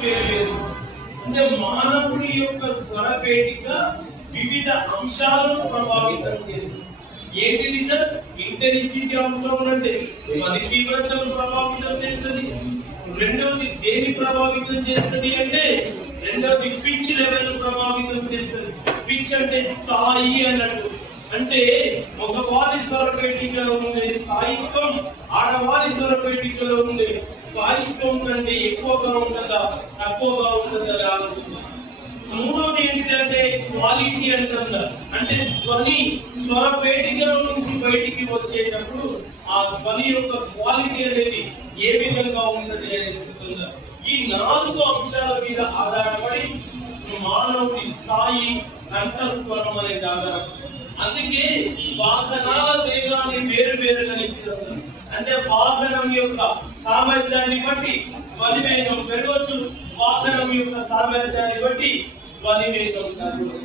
అంటే మానవుడి యొక్క స్వరపేటిక వివిధ అంశాలను ప్రభావితం చేస్తుంది. ఏంటిది సార్? ఇంటెన్సిటీ అంశం అంటే ధ్వని తీవ్రతను ప్రభావితం చేస్తుంది. రెండవది దేని ప్రభావితం చేస్తుంది అంటే రెండవది పిచ్ లెవెల్ ప్రభావితం చేస్తుంది. పిచ్ అంటే స్థాయి అన్నట్టు. అంటే మగవారి స్వరపేటికలో ఉండే స్థాయిత్వం ఆడవారి స్వరపేటికలో ఉండే స్థాయిత్వం కంటే ఎక్కువగా ఉంటుందా తక్కువగా ఉంటుందా ఆలోచన. మూడవది ఏంటంటే క్వాలిటీ అంటుందా, అంటే ధ్వని స్వరపేటిక నుంచి బయటికి వచ్చేటప్పుడు ఆ ధ్వని యొక్క క్వాలిటీ అనేది ఏ విధంగా ఉంటుంది అని చెప్తుందా. ఈ 4 అంశాల మీద ఆధారపడి మానవుడి స్థాయి కంఠస్వరం అనేది ఆధారపడి. అందుకే వాహనాల వేగాన్ని వేరువేరుగా ఇచ్చారు. అంటే వాహనం యొక్క సామర్థ్యాన్ని బట్టి ధ్వని వేగం పెరగవచ్చు, వాహనం యొక్క సామర్థ్యాన్ని బట్టి ధ్వని వేగం తగ్గవచ్చు.